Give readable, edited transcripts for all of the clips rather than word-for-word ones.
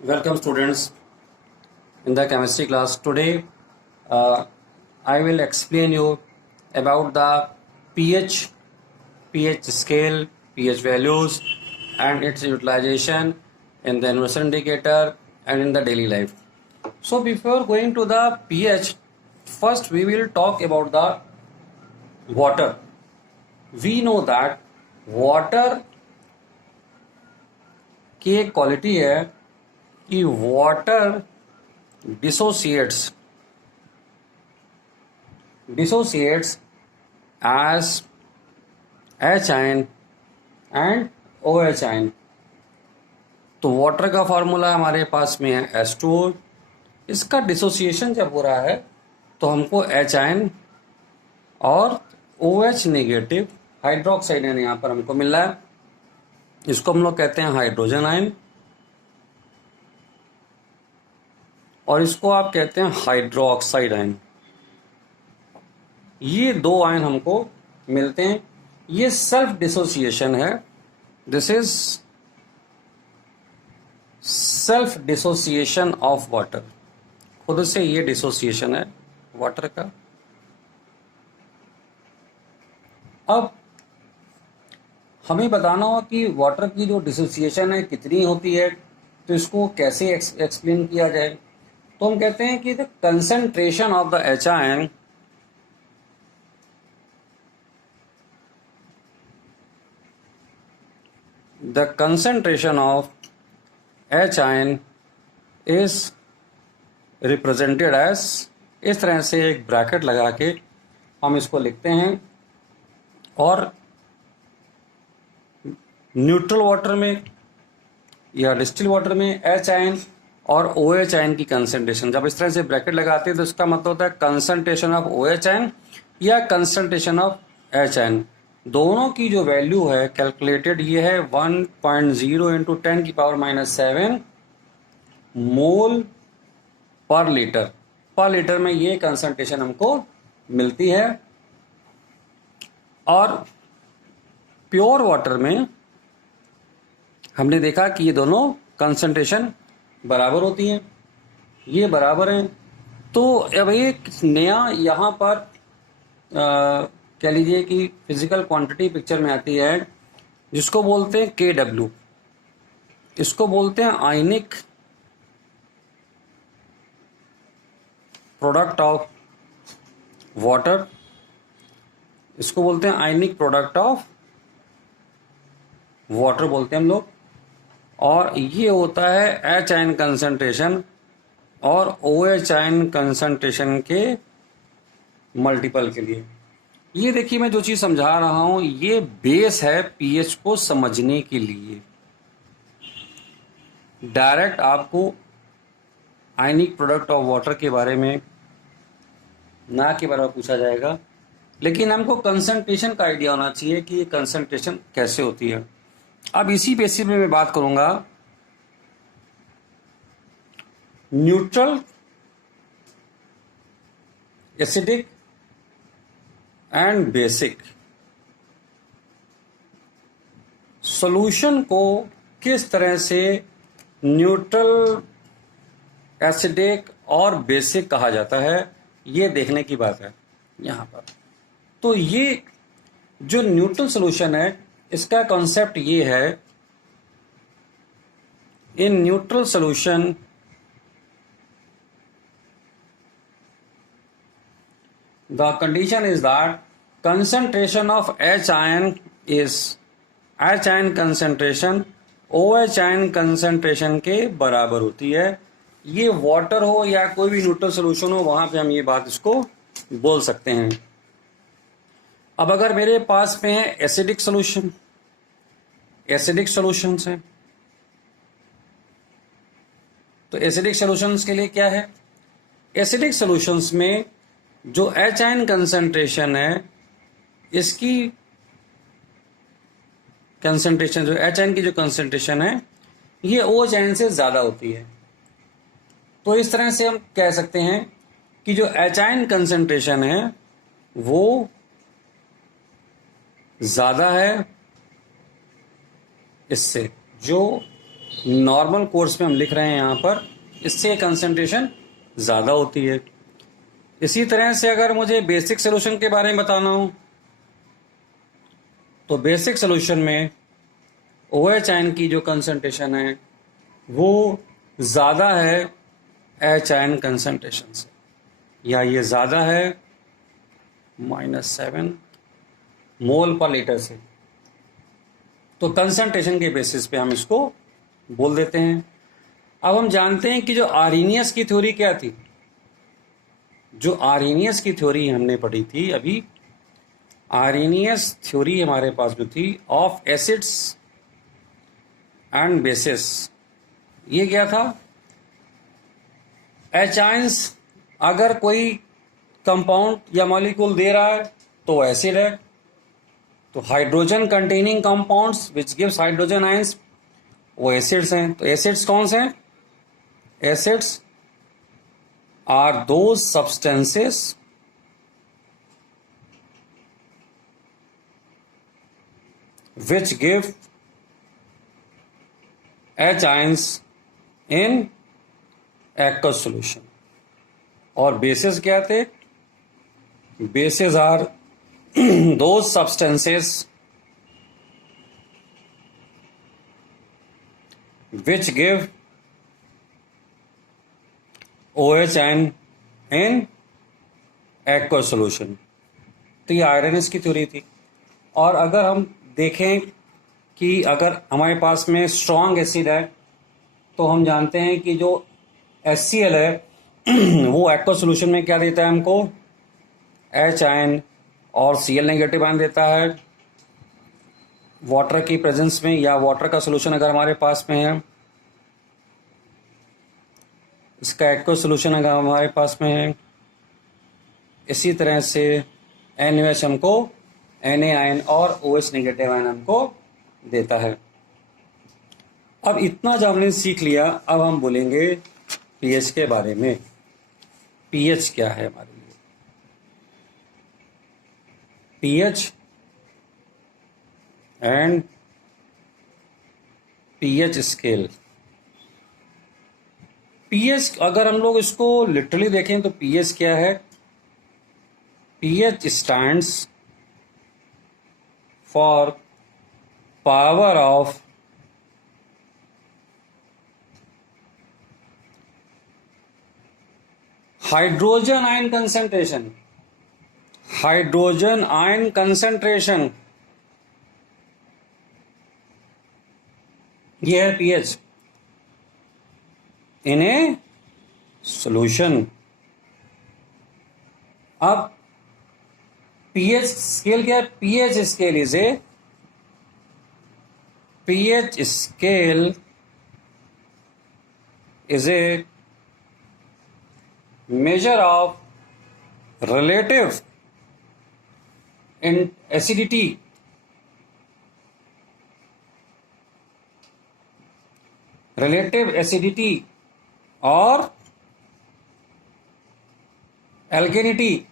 Welcome students in the chemistry class. Today I will explain you about the pH scale, pH values and its utilization in the universal indicator and in the daily life. So before going to the pH, first we will talk about the water. We know that water की एक quality है कि water dissociates as H ion and OH ion. तो water का formula हमारे पास में है H2O. इसका डिसोसिएशन जब हो रहा है तो हमको H आयन और OH नेगेटिव हाइड्रोक्साइड आयन यहाँ पर हमको मिल रहा है. इसको हम लोग कहते हैं हाइड्रोजन आयन और इसको आप कहते हैं हाइड्रोक्साइड आयन. ये दो आयन हमको मिलते हैं. ये सेल्फ डिसोसिएशन है. This is self dissociation of water. खुद से ये डिसोसिएशन है वाटर का. अब हमें बताना होगा कि वाटर की जो डिसोसिएशन है कितनी होती है, तो इसको कैसे एक्सप्लेन किया जाए. तो हम कहते हैं कि the concentration of the H ion is represented as, इस तरह से एक ब्रैकेट लगा के हम इसको लिखते हैं. और न्यूट्रल वाटर में या डिस्टिल वाटर में H आयन और OH आयन की कंसंट्रेशन जब इस तरह से ब्रैकेट लगाते हैं तो इसका मतलब होता है कंसंट्रेशन ऑफ OH आयन या कंसंट्रेशन ऑफ H आयन. दोनों की जो वैल्यू है कैलकुलेटेड ये है 1.0 इंटू 10⁻⁷ मोल पर लीटर. पर लीटर में ये कंसंट्रेशन हमको मिलती है. और प्योर वाटर में हमने देखा कि ये दोनों कंसंट्रेशन बराबर होती हैं. ये बराबर हैं. तो अब एक नया यहाँ पर कह लीजिए कि फिजिकल क्वांटिटी पिक्चर में आती है जिसको बोलते हैं KW. इसको बोलते हैं आयनिक प्रोडक्ट ऑफ वाटर. इसको बोलते हैं आयनिक प्रोडक्ट ऑफ वाटर बोलते हैं हम लोग. और ये होता है H आयन कंसंट्रेशन और OH आयन कंसंट्रेशन के मल्टीपल के लिए. ये देखिए मैं जो चीज समझा रहा हूं ये बेस है pH को समझने के लिए. डायरेक्ट आपको आयनिक प्रोडक्ट ऑफ वाटर के बारे में ना के बारे में पूछा जाएगा, लेकिन हमको कंसंट्रेशन का आइडिया होना चाहिए कि ये कंसंट्रेशन कैसे होती है. अब इसी बेसिस में मैं बात करूंगा neutral, acidic and basic solution को किस तरह से न्यूट्रल, एसिडिक और बेसिक कहा जाता है, ये देखने की बात है यहां पर. तो ये जो न्यूट्रल सॉल्यूशन है इसका कॉन्सेप्ट ये है, in neutral solution the condition is that concentration of H ion is H ion concentration OH ion concentration के बराबर होती है. ये वाटर हो या कोई भी न्यूट्रल सॉल्यूशन हो वहां पे हम ये बात इसको बोल सकते हैं. अब अगर मेरे पास में है एसिडिक सॉल्यूशन, एसिडिक सॉल्यूशंस हैं, तो एसिडिक सॉल्यूशंस के लिए क्या है, एसिडिक सॉल्यूशंस में जो H आयन कंसंट्रेशन है इसकी कंसंट्रेशन, जो H आयन की जो कंसंट्रेशन है ये OH आयन से ज्यादा होती है. तो इस तरह से हम कह सकते हैं कि जो H आयन कंसंट्रेशन है वो ज्यादा है इससे, जो नॉर्मल कोर्स में हम लिख रहे हैं यहाँ पर, इससे कंसंट्रेशन ज़्यादा होती है। इसी तरह से अगर मुझे बेसिक सोल्यूशन के बारे में बताना हो तो बेसिक सोल्यूशन में OH आयन की जो कंसंट्रेशन है वो ज़्यादा है H आयन कंसंट्रेशन से, या ये ज़्यादा है -7 मोल पर लीटर से। तो कंसंट्रेशन के बेसिस पे हम इसको बोल देते हैं। अब हम जानते हैं कि जो आर्हेनियस की थ्योरी क्या थी। जो आर्हेनियस की थ्योरी हमने पढ़ी थी अभी, आर्हेनियस थ्योरी हमारे पास जो थी ऑफ एसिड्स एंड बेसिस, ये क्या था? H आयंस अगर कोई कंपाउंड या मॉलिक्यूल दे रहा है तो वो एसिड है। तो hydrogen containing compounds which gives hydrogen ions वो एसिड्स हैं। तो एसिड्स कौन से हैं? Acids are those substances which give H ions in aqueous solution। और बेसिस क्या थे? Bases are those substances which give OH ion in aqueous solution। तो ये आयरनस की थ्योरी थी। और अगर हम देखें कि अगर हमारे पास में स्ट्रॉन्ग एसिड है तो हम जानते हैं कि जो HCl है वो एक्वस सोल्यूशन में क्या देता है हमको? H आयन और Cl नेगेटिव आयन देता है वाटर की प्रेजेंस में, या वाटर का सोल्यूशन अगर हमारे पास में है, इसका एक्वस सोल्यूशन अगर हमारे पास में है। इसी तरह से NaOH हमको Na आयन और OH नेगेटिव आयन हमको देता है। अब इतना जब हमने सीख लिया, अब हम बोलेंगे pH के बारे में। pH क्या है हमारे लिए? pH and pH scale. pH अगर हम लोग इसको लिटरली देखें तो pH क्या है? pH stands for power of hydrogen ion concentration. Hydrogen ion concentration, ये है pH इन ए सॉल्यूशन। अब pH स्केल क्या है? pH scale is a pH scale is a measure of relative in acidity और एल्केनिटी।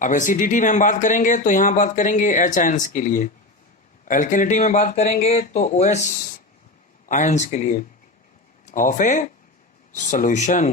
अब एसिडिटी में हम बात करेंगे तो यहां बात करेंगे H आयंस के लिए, एल्केनिटी में बात करेंगे तो OH आयंस के लिए ऑफ ए सॉल्यूशन।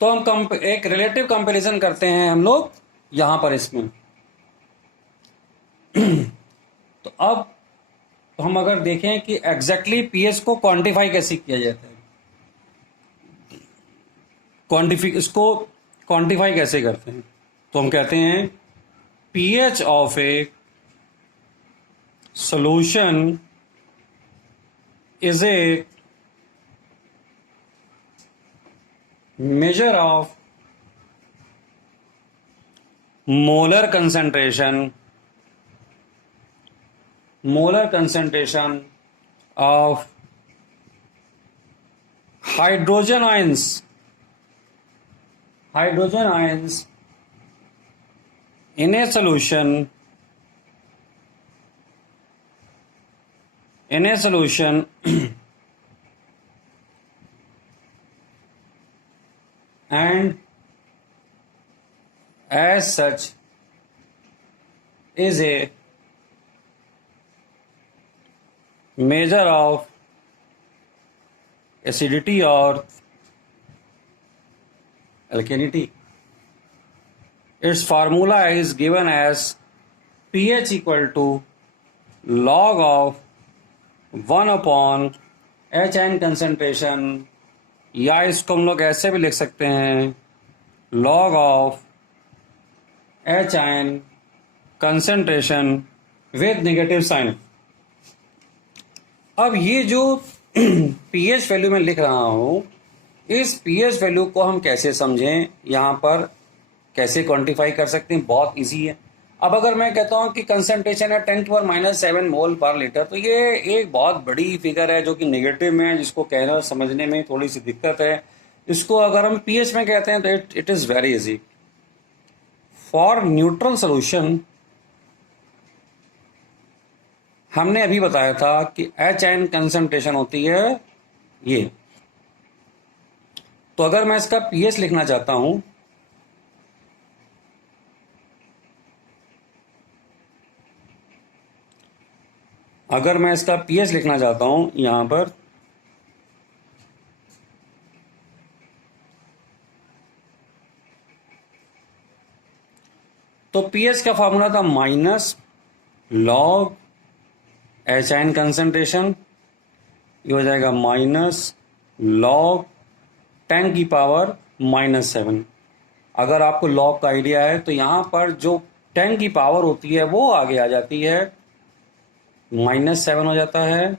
तो हम एक रिलेटिव कंपैरिजन करते हैं हम लोग यहां पर इसमें। तो अब हम अगर देखें कि एग्जैक्टली pH को क्वांटिफाई कैसे किया जाता है, इसको क्वांटिफाई कैसे करते हैं, तो हम कहते हैं pH of A solution is a measure of molar concentration of hydrogen ions in a solution and as such is a measure of acidity or alkalinity. Its formula is given as pH equal to log of 1 upon H ion concentration, या इसको हम लोग ऐसे भी लिख सकते हैं log of H ion concentration with negative sign. अब ये जो pH वैल्यू में लिख रहा हूं, इस pH वैल्यू को हम कैसे समझें, यहाँ पर कैसे क्वांटिफाई कर सकते हैं, बहुत इजी है. अब अगर मैं कहता हूं कि कंसंट्रेशन है 10⁻⁷ मोल पर लीटर, तो ये एक बहुत बड़ी फिगर है जो कि नेगेटिव में है, जिसको कहना समझने में थोड़ी सी दिक्कत है. इसको अगर हम pH में कहते हैं तो it is very easy. For neutral solution हमने अभी बताया था कि H आयन कंसंट्रेशन होती है ये. तो अगर मैं इसका pH लिखना चाहता हूं, अगर मैं इसका pH लिखना चाहता हूं यहां पर, तो pH का फॉर्मूला था minus log H ion concentration, ये हो जाएगा माइनस लॉग 10⁻⁷. अगर आपको लॉग का आइडिया है तो यहां पर जो 10 की पावर होती है वो आगे आ जाती है, -7 हो जाता है,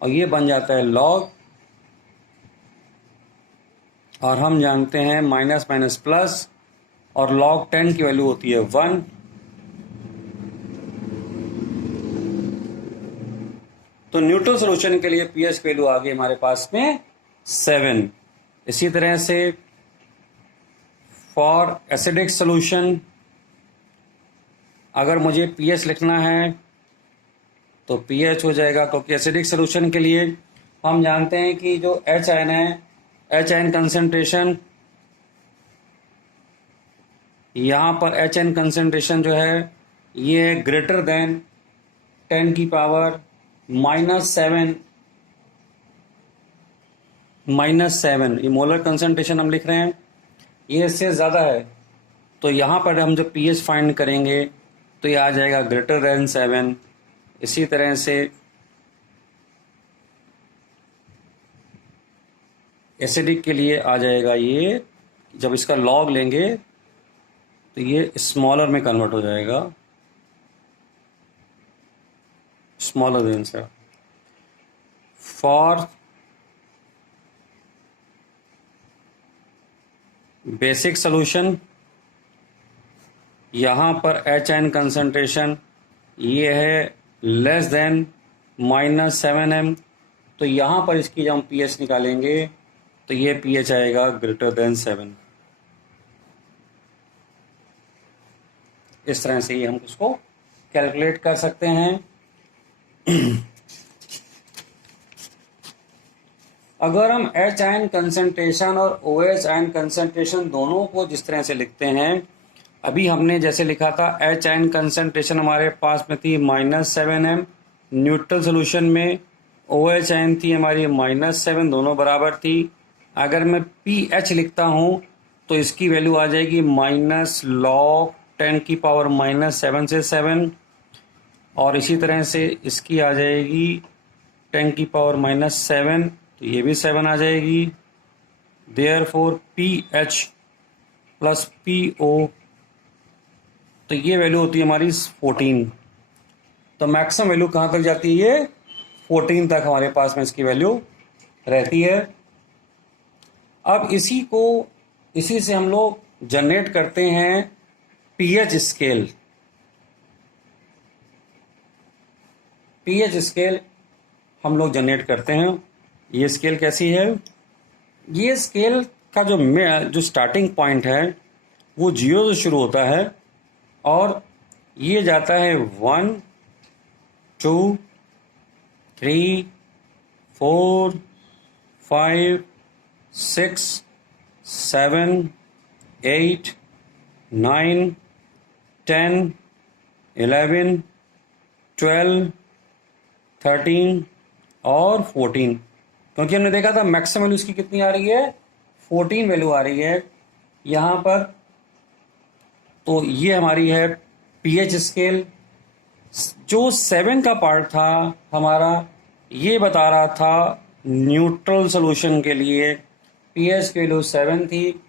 और ये बन जाता है लॉग. और हम जानते हैं माइनस माइनस प्लस, और लॉग 10 की वैल्यू होती है 1. तो न्यूट्रल सॉल्यूशन के लिए pH वैल्यू आ गई हमारे पास में 7. इसी तरह से फॉर एसिडिक सॉल्यूशन अगर मुझे pH लिखना है तो pH हो जाएगा, क्योंकि एसिडिक सॉल्यूशन के लिए हम जानते हैं कि जो H आयन है, H आयन कंसंट्रेशन, यहाँ पर H आयन कंसंट्रेशन जो है ये ग्रेटर देन 10⁻⁷, -7, ये मोलर कंसंट्रेशन हम लिख रहे हैं, ये इससे ज़्यादा है. तो यहाँ पर हम जब pH फाइंड करेंगे तो ये आ जाएगा ग्रेटर देन 7. इसी तरह से एसिडिक के लिए आ जाएगा, ये जब इसका लॉग लेंगे तो ये स्मॉलर में कन्वर्ट हो जाएगा, स्मॉलर देन से. फॉर बेसिक सॉल्यूशन यहाँ पर H आयन कंसंट्रेशन ये है लेस देन -7m, तो यहाँ पर इसकी जब हम pH निकालेंगे तो ये pH आएगा ग्रेटर देन 7. इस तरह से ही हम उसको कैलकुलेट कर सकते हैं. अगर हम H आयन कंसंट्रेशन और OH आयन कंसंट्रेशन दोनों को जिस तरह से लिखते हैं, अभी हमने जैसे लिखा था H आयन कंसंट्रेशन हमारे पास में थी -7m, न्यूट्रल सोल्यूशन में OH आयन थी हमारी -7, दोनों बराबर थी. अगर मैं pH लिखता हूं तो इसकी वैल्यू आ जाएगी माइनस लॉग 10⁻⁷ से 7, और इसी तरह से इसकी आ जाएगी 10⁻⁷, तो ये भी 7 आ जाएगी. देयरफॉर pH प्लस PO, तो ये वैल्यू होती है हमारी 14. तो मैक्सिमम वैल्यू कहाँ तक जाती है, ये 14 तक हमारे पास में इसकी वैल्यू रहती है. अब इसी से हम लोग जनरेट करते हैं pH स्केल. pH स्केल हम लोग जनरेट करते हैं. ये स्केल कैसी है, ये स्केल का जो स्टार्टिंग पॉइंट है वो 0 से शुरू होता है, और ये जाता है 1, 2, 3, 4, 5, 6, 7, 8, 9, 10, 11, 12, 13, और 14, क्योंकि हमने देखा था मैक्सिमम वैल्यू इसकी कितनी आ रही है, 14 वैल्यू आ रही है यहाँ पर। तो ये हमारी है पीएच स्केल। जो 7 का पार्ट था हमारा, ये बता रहा था न्यूट्रल सोल्यूशन के लिए पीएच की वैल्यू 7 थी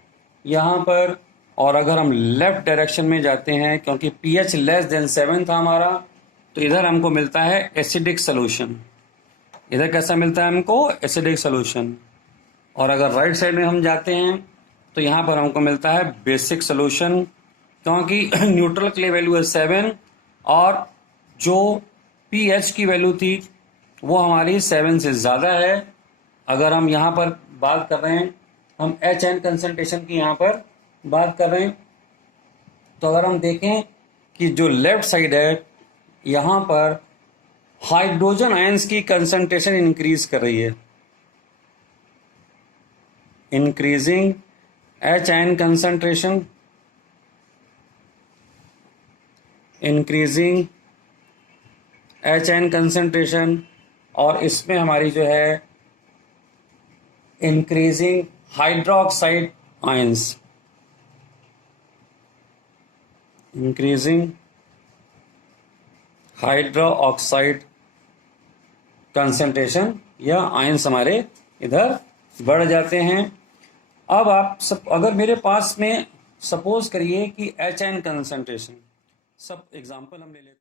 यहाँ पर। और अगर हम लेफ्ट डायरेक्शन में जाते हैं, क्योंकि पीएच लेस देन 7 था हमारा, तो इधर हमको मिलता है एसिडिक सोल्यूशन। इधर कैसा मिलता है हमको, एसिडिक सोल्यूशन। और अगर राइट साइड में हम जाते हैं तो यहाँ पर हमको मिलता है बेसिक सोल्यूशन, क्योंकि न्यूट्रल के लिए वैल्यू है 7 और जो पीएच की वैल्यू थी वो हमारी 7 से ज़्यादा है। अगर हम यहाँ पर बात कर रहे हैं, हम एच एन कंसंट्रेशन की यहाँ पर बात कर रहे हैं, तो अगर हम देखें कि जो लेफ्ट साइड है यहाँ पर हाइड्रोजन आयंस की कंसंट्रेशन इंक्रीज कर रही है, increasing H ion concentration, increasing H ion concentration. और इसमें हमारी जो है increasing hydroxide ions, increasing hydro oxide concentration या आयंस हमारे इधर बढ़ जाते हैं। अब आप अगर मेरे पास में सपोज करिए कि एच एन कंसंट्रेशन, सब एग्जांपल हम ले लेते हैं।